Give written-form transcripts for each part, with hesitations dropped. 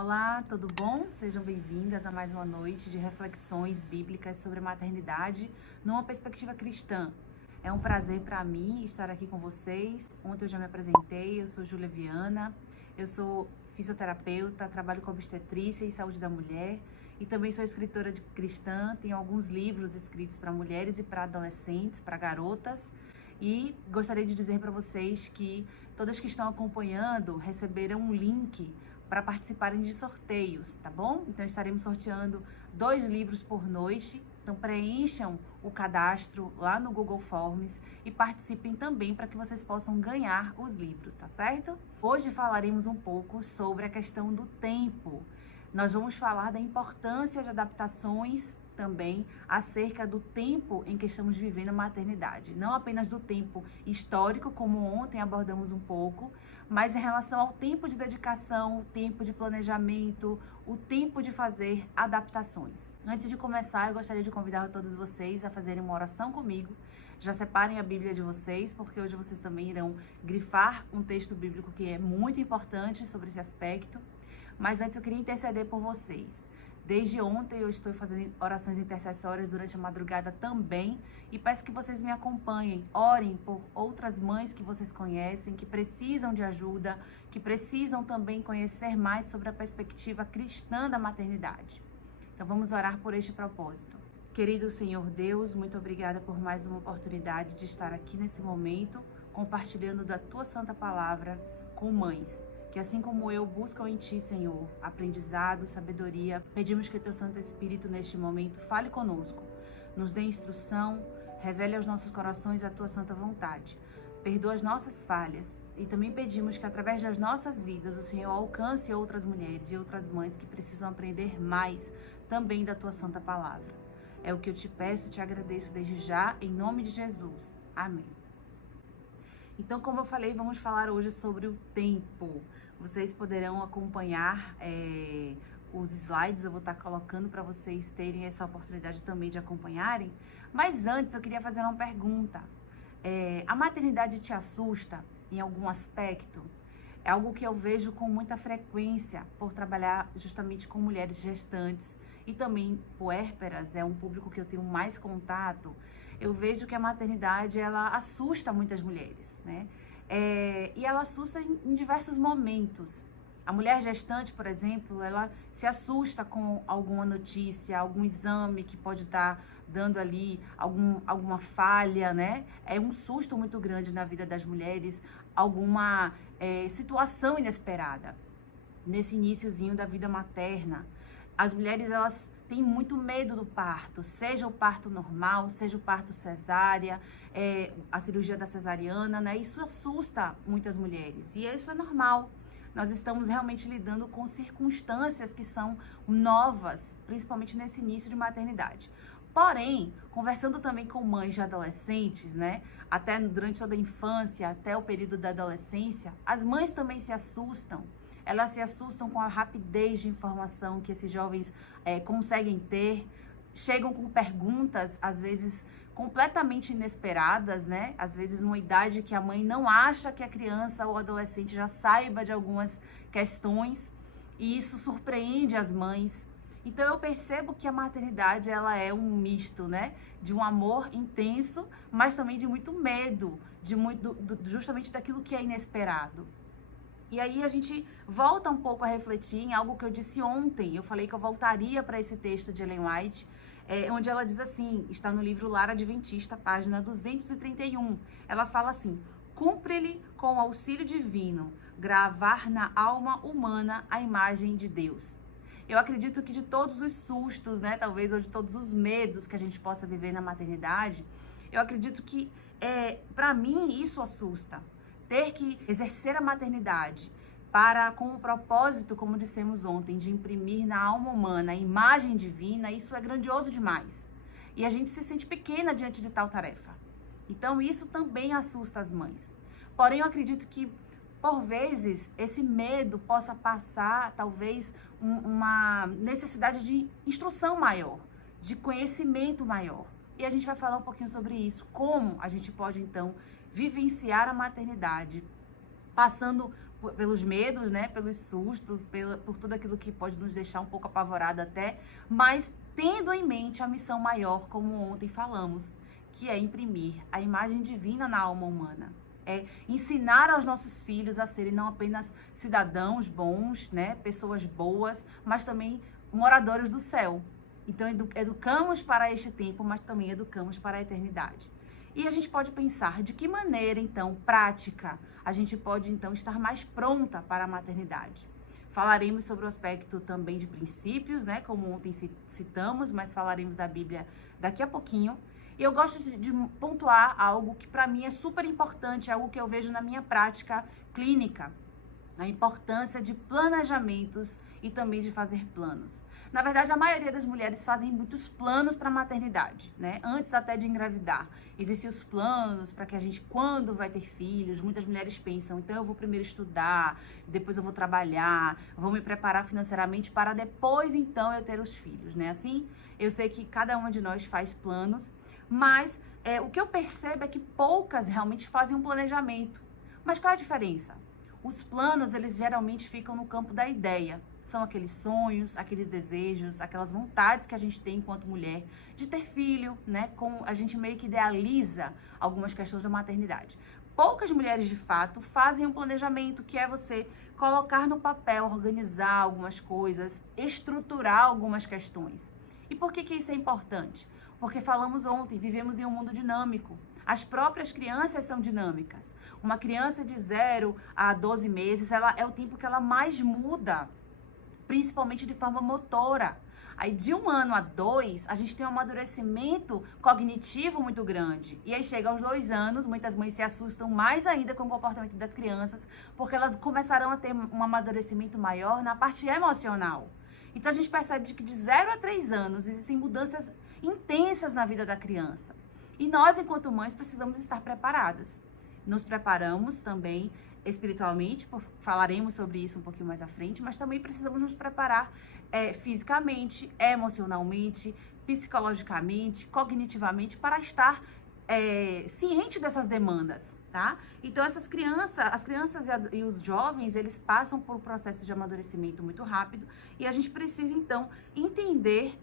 Olá, tudo bom? Sejam bem-vindas a mais uma noite de reflexões bíblicas sobre maternidade numa perspectiva cristã. É um prazer para mim estar aqui com vocês. Ontem eu já me apresentei, eu sou Júlia Viana, eu sou fisioterapeuta, trabalho com obstetrícia e saúde da mulher e também sou escritora cristã, tenho alguns livros escritos para mulheres e para adolescentes, para garotas. E gostaria de dizer para vocês que todas que estão acompanhando receberam um link para participarem de sorteios, tá bom? Então estaremos sorteando 2 livros por noite, então preencham o cadastro lá no Google Forms e participem também para que vocês possam ganhar os livros, tá certo? Hoje falaremos um pouco sobre a questão do tempo. Nós vamos falar da importância de adaptações também acerca do tempo em que estamos vivendo a maternidade. Não apenas do tempo histórico, como ontem abordamos um pouco, mas em relação ao tempo de dedicação, o tempo de planejamento, o tempo de fazer adaptações. Antes de começar, eu gostaria de convidar todos vocês a fazerem uma oração comigo. Já separem a Bíblia de vocês, porque hoje vocês também irão grifar um texto bíblico que é muito importante sobre esse aspecto. Mas antes eu queria interceder por vocês. Desde ontem eu estou fazendo orações intercessórias durante a madrugada também e peço que vocês me acompanhem, orem por outras mães que vocês conhecem, que precisam de ajuda, que precisam também conhecer mais sobre a perspectiva cristã da maternidade. Então vamos orar por este propósito. Querido Senhor Deus, muito obrigada por mais uma oportunidade de estar aqui nesse momento, compartilhando da Tua Santa Palavra com mães. Que assim como eu, buscam em Ti, Senhor, aprendizado, sabedoria. Pedimos que o Teu Santo Espírito, neste momento, fale conosco, nos dê instrução, revele aos nossos corações a Tua santa vontade. Perdoa as nossas falhas e também pedimos que, através das nossas vidas, o Senhor alcance outras mulheres e outras mães que precisam aprender mais também da Tua santa palavra. É o que eu te peço e te agradeço desde já, em nome de Jesus. Amém. Então, como eu falei, vamos falar hoje sobre o tempo. Vocês poderão acompanhar os slides, eu vou estar colocando para vocês terem essa oportunidade também de acompanharem. Mas antes, eu queria fazer uma pergunta. A maternidade te assusta em algum aspecto? É algo que eu vejo com muita frequência por trabalhar justamente com mulheres gestantes e também puérperas, é um público que eu tenho mais contato. Eu vejo que a maternidade, ela assusta muitas mulheres, né? E ela assusta em diversos momentos. A mulher gestante, por exemplo, ela se assusta com alguma notícia, algum exame que pode estar dando ali alguma falha, né? É um susto muito grande na vida das mulheres, alguma situação inesperada nesse iniciozinho da vida materna. As mulheres, elas têm muito medo do parto, seja o parto normal, seja o parto cesárea, a cirurgia da cesariana, né? Isso assusta muitas mulheres e isso é normal. Nós estamos realmente lidando com circunstâncias que são novas, principalmente nesse início de maternidade. Porém, conversando também com mães de adolescentes, né? Até durante toda a infância, até o período da adolescência, as mães também se assustam. Elas se assustam com a rapidez de informação que esses jovens conseguem ter, chegam com perguntas, às vezes, completamente inesperadas, né? Às vezes, numa idade que a mãe não acha que a criança ou adolescente já saiba de algumas questões, e isso surpreende as mães. Então, eu percebo que a maternidade, ela é um misto, né? De um amor intenso, mas também de muito medo, justamente daquilo que é inesperado. E aí a gente volta um pouco a refletir em algo que eu disse ontem. Eu falei que eu voltaria para esse texto de Ellen White, onde ela diz assim, está no livro Lar Adventista, página 231. Ela fala assim: cumpre-lhe com o auxílio divino, gravar na alma humana a imagem de Deus. Eu acredito que de todos os sustos, né, talvez, ou de todos os medos que a gente possa viver na maternidade, eu acredito que, para mim, isso assusta. Ter que exercer a maternidade com o propósito, como dissemos ontem, de imprimir na alma humana a imagem divina, isso é grandioso demais. E a gente se sente pequena diante de tal tarefa. Então, isso também assusta as mães. Porém, eu acredito que, por vezes, esse medo possa passar, talvez, uma necessidade de instrução maior, de conhecimento maior. E a gente vai falar um pouquinho sobre isso, como a gente pode, então, vivenciar a maternidade, passando pelos medos, né? Pelos sustos, por tudo aquilo que pode nos deixar um pouco apavorado até, mas tendo em mente a missão maior, como ontem falamos, que é imprimir a imagem divina na alma humana. É ensinar aos nossos filhos a serem não apenas cidadãos bons, né? Pessoas boas, mas também moradores do céu. Então, educamos para este tempo, mas também educamos para a eternidade. E a gente pode pensar de que maneira, então, prática, a gente pode, então, estar mais pronta para a maternidade. Falaremos sobre o aspecto também de princípios, né, como ontem citamos, mas falaremos da Bíblia daqui a pouquinho. E eu gosto de pontuar algo que para mim é super importante, algo que eu vejo na minha prática clínica, a importância de planejamentos e também de fazer planos. Na verdade, a maioria das mulheres fazem muitos planos para a maternidade, né? Antes até de engravidar. Existem os planos para que a gente, quando vai ter filhos, muitas mulheres pensam, então eu vou primeiro estudar, depois eu vou trabalhar, vou me preparar financeiramente para depois, então, eu ter os filhos, né? Assim, eu sei que cada uma de nós faz planos, mas o que eu percebo é que poucas realmente fazem um planejamento. Mas qual é a diferença? Os planos, eles geralmente ficam no campo da ideia. São aqueles sonhos, aqueles desejos, aquelas vontades que a gente tem enquanto mulher de ter filho, né? A gente meio que idealiza algumas questões da maternidade. Poucas mulheres, de fato, fazem um planejamento, que é você colocar no papel, organizar algumas coisas, estruturar algumas questões. E por que isso é importante? Porque falamos ontem, vivemos em um mundo dinâmico. As próprias crianças são dinâmicas. Uma criança de 0 a 12 meses, ela é o tempo que ela mais muda, principalmente de forma motora. Aí de 1 ano a 2, a gente tem um amadurecimento cognitivo muito grande. E aí chega aos 2 anos, muitas mães se assustam mais ainda com o comportamento das crianças, porque elas começarão a ter um amadurecimento maior na parte emocional. Então a gente percebe que de 0 a 3 anos existem mudanças intensas na vida da criança. E nós, enquanto mães, precisamos estar preparadas. Nos preparamos também espiritualmente, falaremos sobre isso um pouquinho mais à frente, mas também precisamos nos preparar fisicamente, emocionalmente, psicologicamente, cognitivamente, para estar ciente dessas demandas, tá? Então, as crianças e os jovens, eles passam por um processo de amadurecimento muito rápido e a gente precisa, então, entender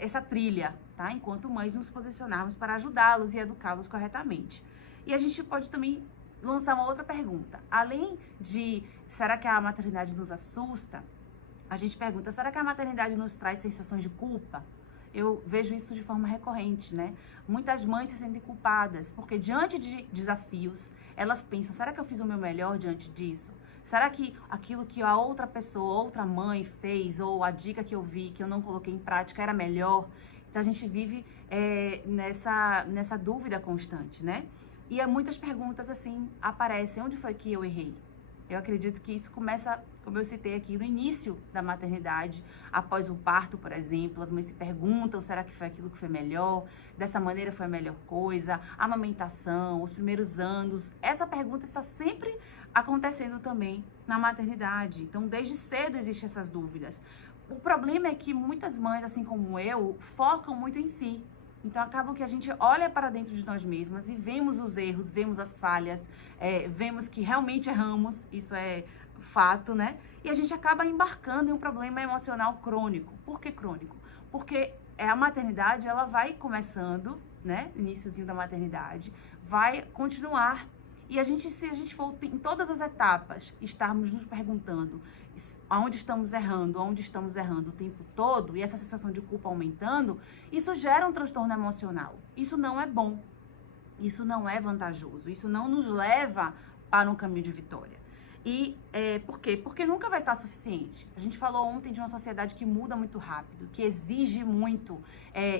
essa trilha, tá? Enquanto mães, nos posicionarmos para ajudá-los e educá-los corretamente. E a gente pode também lançar uma outra pergunta. Além de, será que a maternidade nos assusta? A gente pergunta, será que a maternidade nos traz sensações de culpa? Eu vejo isso de forma recorrente, né? Muitas mães se sentem culpadas, porque diante de desafios, elas pensam, será que eu fiz o meu melhor diante disso? Será que aquilo que a outra pessoa, outra mãe fez, ou a dica que eu vi, que eu não coloquei em prática, era melhor? Então, a gente vive nessa dúvida constante, né? E muitas perguntas, assim, aparecem. Onde foi que eu errei? Eu acredito que isso começa, como eu citei aqui, no início da maternidade, após o parto, por exemplo. As mães se perguntam, será que foi aquilo que foi melhor? Dessa maneira foi a melhor coisa? A amamentação, os primeiros anos. Essa pergunta está sempre acontecendo também na maternidade. Então, desde cedo existem essas dúvidas. O problema é que muitas mães, assim como eu, focam muito em si. Então, acabam que a gente olha para dentro de nós mesmas e vemos os erros, vemos as falhas, vemos que realmente erramos, isso é fato, né? E a gente acaba embarcando em um problema emocional crônico. Por que crônico? Porque a maternidade, ela vai começando, né? Iníciozinho da maternidade, vai continuar. E se a gente for em todas as etapas, estarmos nos perguntando onde estamos errando o tempo todo, e essa sensação de culpa aumentando, isso gera um transtorno emocional. Isso não é bom, isso não é vantajoso, isso não nos leva para um caminho de vitória. E por quê? Porque nunca vai estar suficiente. A gente falou ontem de uma sociedade que muda muito rápido, que exige muito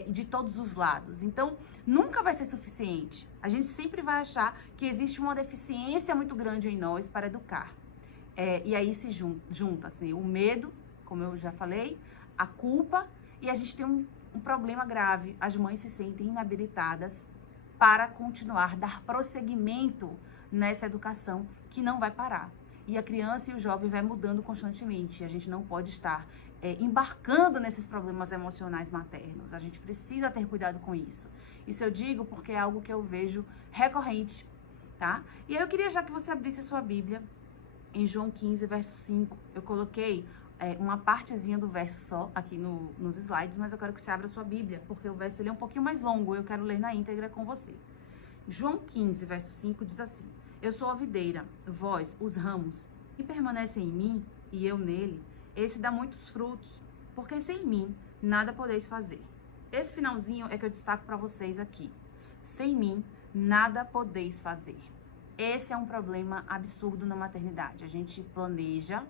de todos os lados. Então, nunca vai ser suficiente. A gente sempre vai achar que existe uma deficiência muito grande em nós para educar. E aí se junta assim, o medo, como eu já falei, a culpa, e a gente tem um problema grave. As mães se sentem inabilitadas para continuar, dar prosseguimento nessa educação que não vai parar. E a criança e o jovem vai mudando constantemente. E a gente não pode estar embarcando nesses problemas emocionais maternos. A gente precisa ter cuidado com isso. Isso eu digo porque é algo que eu vejo recorrente, tá? E aí eu queria já que você abrisse a sua Bíblia em João 15, verso 5. Eu coloquei uma partezinha do verso só aqui nos slides, mas eu quero que você abra a sua Bíblia, porque o verso ele é um pouquinho mais longo, eu quero ler na íntegra com você. João 15, verso 5 diz assim: Eu sou a videira, vós, os ramos, e permanecem em mim, e eu nele, esse dá muitos frutos, porque sem mim nada podeis fazer. Esse finalzinho é que eu destaco para vocês aqui. Sem mim nada podeis fazer. Esse é um problema absurdo na maternidade. A gente planeja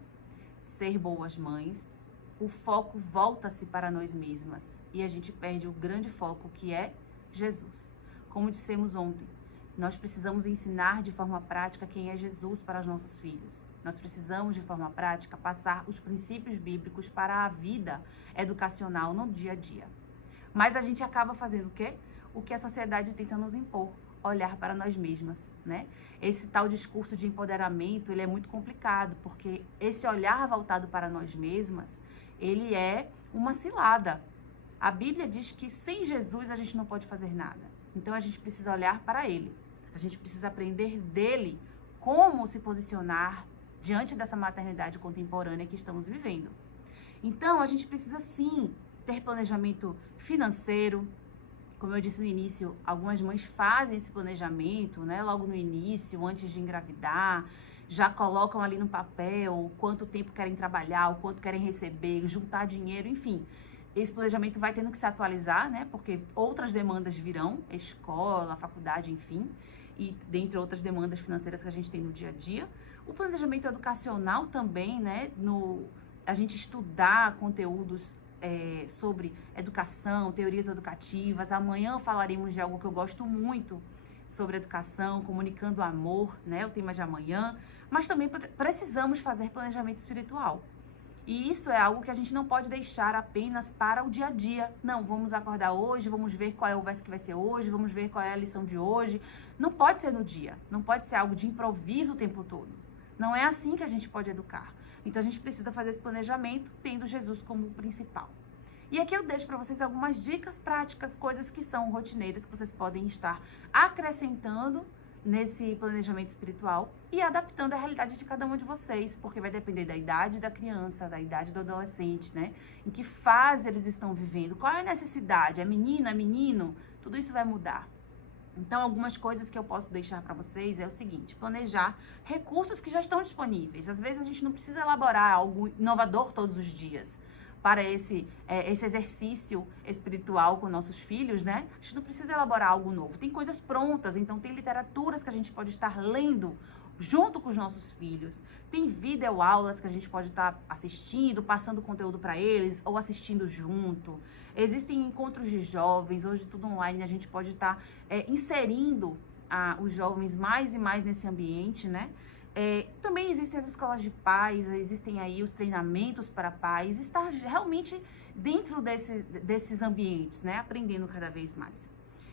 ser boas mães, o foco volta-se para nós mesmas e a gente perde o grande foco que é Jesus. Como dissemos ontem, nós precisamos ensinar de forma prática quem é Jesus para os nossos filhos. Nós precisamos, de forma prática, passar os princípios bíblicos para a vida educacional no dia a dia. Mas a gente acaba fazendo o quê? O que a sociedade tenta nos impor, olhar para nós mesmas, né? Esse tal discurso de empoderamento, ele é muito complicado, porque esse olhar voltado para nós mesmas, ele é uma cilada. A Bíblia diz que sem Jesus a gente não pode fazer nada. Então a gente precisa olhar para ele. A gente precisa aprender dele como se posicionar diante dessa maternidade contemporânea que estamos vivendo. Então a gente precisa sim ter planejamento financeiro. Como eu disse no início, algumas mães fazem esse planejamento, né? Logo no início, antes de engravidar, já colocam ali no papel quanto tempo querem trabalhar, o quanto querem receber, juntar dinheiro, enfim. Esse planejamento vai tendo que se atualizar, né? Porque outras demandas virão, escola, faculdade, enfim, e dentre outras demandas financeiras que a gente tem no dia a dia. O planejamento educacional também, né? A gente estudar conteúdos sobre educação, teorias educativas. Amanhã falaremos de algo que eu gosto muito sobre educação, comunicando amor, né? O tema de amanhã. Mas também precisamos fazer planejamento espiritual. E isso é algo que a gente não pode deixar apenas para o dia a dia. Não, vamos acordar hoje, vamos ver qual é o verso que vai ser hoje, vamos ver qual é a lição de hoje. Não pode ser no dia, não pode ser algo de improviso o tempo todo. Não é assim que a gente pode educar. Então a gente precisa fazer esse planejamento tendo Jesus como principal. E aqui eu deixo para vocês algumas dicas práticas, coisas que são rotineiras que vocês podem estar acrescentando nesse planejamento espiritual e adaptando a realidade de cada um de vocês, porque vai depender da idade da criança, da idade do adolescente, né? Em que fase eles estão vivendo, qual é a necessidade, é menina, é menino, tudo isso vai mudar. Então, algumas coisas que eu posso deixar para vocês é o seguinte: planejar recursos que já estão disponíveis. Às vezes a gente não precisa elaborar algo inovador todos os dias para esse exercício espiritual com nossos filhos, né? A gente não precisa elaborar algo novo. Tem coisas prontas, então tem literaturas que a gente pode estar lendo junto com os nossos filhos. Tem videoaulas que a gente pode estar assistindo, passando conteúdo para eles ou assistindo junto. Existem encontros de jovens, hoje tudo online, a gente pode estar inserindo os jovens mais e mais nesse ambiente, né? Também existem as escolas de pais, existem aí os treinamentos para pais, estar realmente dentro desses ambientes, né? Aprendendo cada vez mais.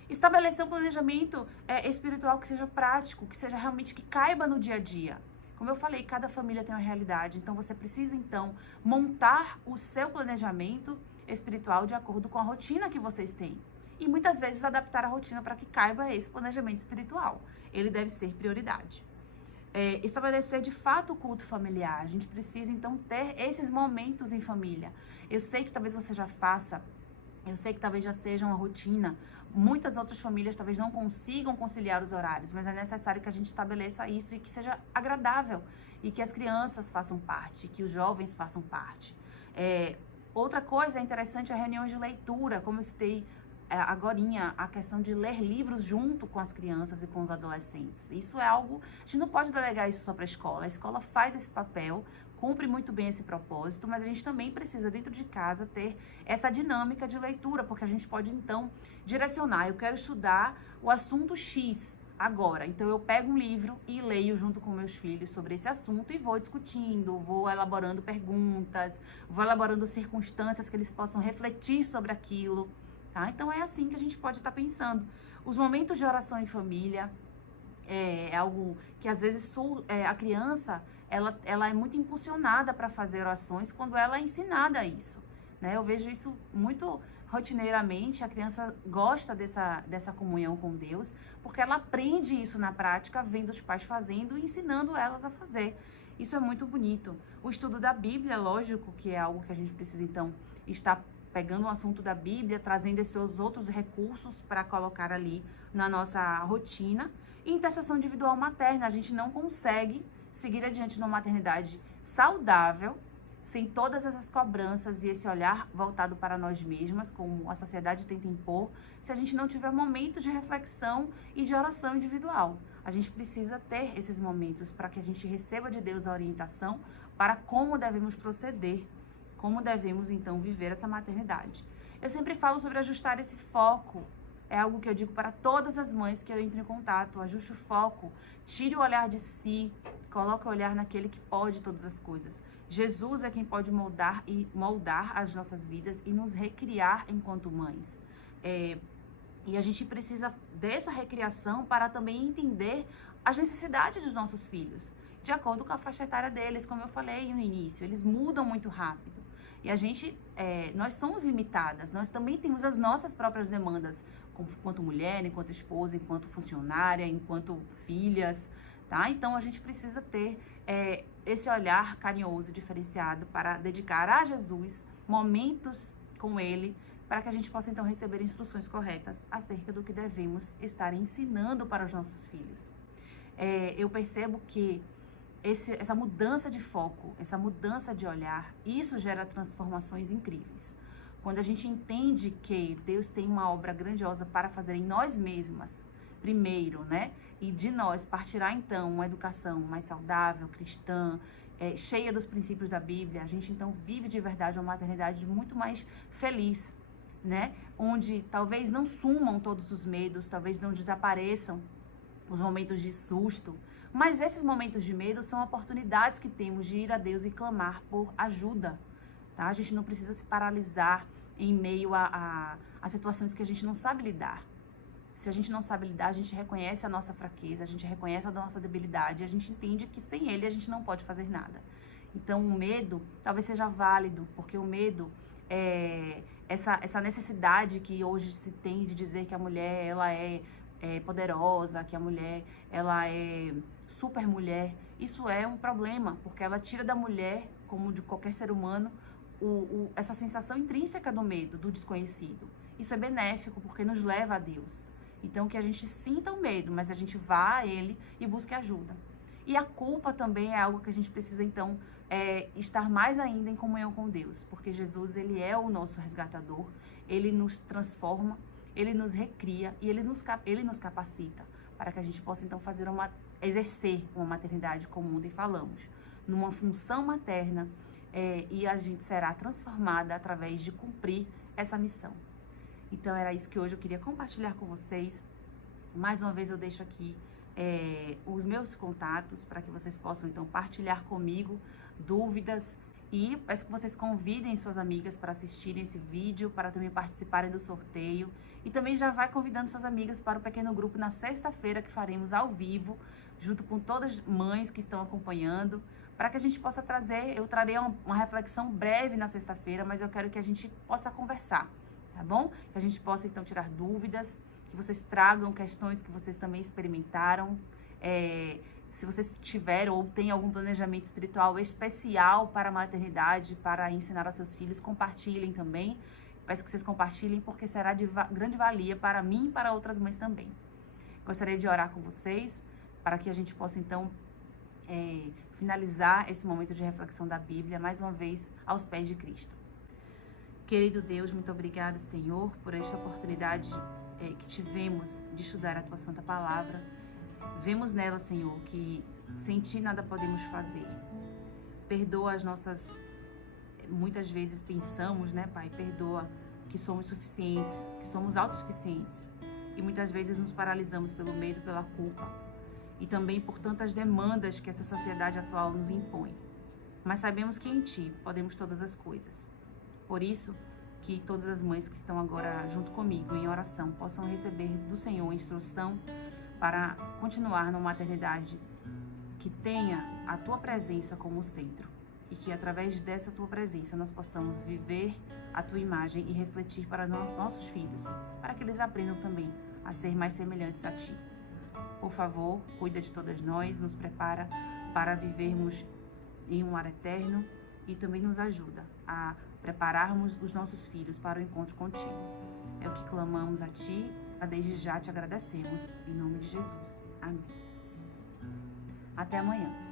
Estabelecer um planejamento espiritual que seja prático, que seja realmente, que caiba no dia a dia. Como eu falei, cada família tem uma realidade, então você precisa, então, montar o seu planejamento espiritual de acordo com a rotina que vocês têm. E muitas vezes adaptar a rotina para que caiba esse planejamento espiritual. Ele deve ser prioridade. Estabelecer de fato o culto familiar. A gente precisa, então, ter esses momentos em família. Eu sei que talvez você já faça, eu sei que talvez já seja uma rotina. Muitas outras famílias talvez não consigam conciliar os horários, mas é necessário que a gente estabeleça isso e que seja agradável. E que as crianças façam parte, que os jovens façam parte. Outra coisa interessante é a reunião de leitura, como eu citei agorinha, a questão de ler livros junto com as crianças e com os adolescentes. Isso é algo, a gente não pode delegar isso só para a escola faz esse papel, cumpre muito bem esse propósito, mas a gente também precisa, dentro de casa, ter essa dinâmica de leitura, porque a gente pode, então, direcionar. Eu quero estudar o assunto X agora, então eu pego um livro e leio junto com meus filhos sobre esse assunto e vou discutindo, vou elaborando perguntas, vou elaborando circunstâncias que eles possam refletir sobre aquilo, tá? Então é assim que a gente pode estar pensando. Os momentos de oração em família é algo que às vezes a criança ela é muito impulsionada para fazer orações quando ela é ensinada a isso, né? Eu vejo isso muito rotineiramente, a criança gosta dessa comunhão com Deus, porque ela aprende isso na prática, vendo os pais fazendo e ensinando elas a fazer. Isso é muito bonito. O estudo da Bíblia, lógico, que é algo que a gente precisa, então, estar pegando o assunto da Bíblia, trazendo esses outros recursos para colocar ali na nossa rotina. E intercessão individual materna, a gente não consegue seguir adiante numa maternidade saudável, sem todas essas cobranças e esse olhar voltado para nós mesmas, como a sociedade tenta impor, se a gente não tiver momento de reflexão e de oração individual. A gente precisa ter esses momentos para que a gente receba de Deus a orientação para como devemos proceder, como devemos, então, viver essa maternidade. Eu sempre falo sobre ajustar esse foco. É algo que eu digo para todas as mães que eu entro em contato. Ajuste o foco, tire o olhar de si, coloque o olhar naquele que pode todas as coisas. Jesus é quem pode moldar as nossas vidas e nos recriar enquanto mães. E a gente precisa dessa recriação para também entender as necessidades dos nossos filhos, de acordo com a faixa etária deles, como eu falei no início, eles mudam muito rápido. E a gente, nós somos limitadas, nós também temos as nossas próprias demandas, enquanto mulher, enquanto esposa, enquanto funcionária, enquanto filhas, tá? Então a gente precisa ter esse olhar carinhoso, diferenciado, para dedicar a Jesus momentos com Ele, para que a gente possa então receber instruções corretas acerca do que devemos estar ensinando para os nossos filhos. Eu percebo que essa mudança de foco, essa mudança de olhar, isso gera transformações incríveis. Quando a gente entende que Deus tem uma obra grandiosa para fazer em nós mesmas, primeiro, né? E de nós partirá então uma educação mais saudável, cristã, cheia dos princípios da Bíblia, a gente então vive de verdade uma maternidade muito mais feliz, né? Onde talvez não sumam todos os medos, talvez não desapareçam os momentos de susto, mas esses momentos de medo são oportunidades que temos de ir a Deus e clamar por ajuda, tá? A gente não precisa se paralisar em meio a situações que a gente não sabe lidar. Se a gente não sabe lidar, a gente reconhece a nossa fraqueza, a gente reconhece a nossa debilidade, a gente entende que sem ele a gente não pode fazer nada. Então o medo talvez seja válido, porque o medo essa necessidade que hoje se tem de dizer que a mulher ela é poderosa, que a mulher ela é super mulher, isso é um problema, porque ela tira da mulher, como de qualquer ser humano, essa sensação intrínseca do medo, do desconhecido. Isso é benéfico, porque nos leva a Deus. Então, que a gente sinta o medo, mas a gente vá a Ele e busque ajuda. E a culpa também é algo que a gente precisa, então, estar mais ainda em comunhão com Deus, porque Jesus, Ele é o nosso resgatador, Ele nos transforma, Ele nos recria e Ele nos capacita para que a gente possa, então, exercer uma maternidade comum e falamos, numa função materna, e a gente será transformada através de cumprir essa missão. Então, era isso que hoje eu queria compartilhar com vocês. Mais uma vez, eu deixo aqui os meus contatos para que vocês possam, então, partilhar comigo dúvidas. E peço que vocês convidem suas amigas para assistirem esse vídeo, para também participarem do sorteio. E também já vai convidando suas amigas para o pequeno grupo na sexta-feira, que faremos ao vivo, junto com todas as mães que estão acompanhando, para que a gente possa trazer, eu trarei uma reflexão breve na sexta-feira, mas eu quero que a gente possa conversar. Tá bom? Que a gente possa, então, tirar dúvidas, que vocês tragam questões que vocês também experimentaram. Se vocês tiveram ou têm algum planejamento espiritual especial para a maternidade, para ensinar aos seus filhos, compartilhem também. Peço que vocês compartilhem, porque será de grande valia para mim e para outras mães também. Gostaria de orar com vocês, para que a gente possa, então, finalizar esse momento de reflexão da Bíblia, mais uma vez, aos pés de Cristo. Querido Deus, muito obrigada, Senhor, por esta oportunidade que tivemos de estudar a Tua Santa Palavra. Vemos nela, Senhor, que sem Ti nada podemos fazer. Perdoa as nossas... Muitas vezes pensamos, né, Pai? Perdoa que somos suficientes, que somos autossuficientes. E muitas vezes nos paralisamos pelo medo, pela culpa. E também por tantas demandas que essa sociedade atual nos impõe. Mas sabemos que em Ti podemos todas as coisas. Por isso, que todas as mães que estão agora junto comigo em oração possam receber do Senhor instrução para continuar numa maternidade que tenha a Tua presença como centro e que através dessa Tua presença nós possamos viver a Tua imagem e refletir para nossos filhos, para que eles aprendam também a ser mais semelhantes a Ti. Por favor, cuida de todas nós, nos prepara para vivermos em um lar eterno e também nos ajuda a prepararmos os nossos filhos para o encontro contigo. É o que clamamos a Ti, desde já te agradecemos, em nome de Jesus. Amém. Até amanhã.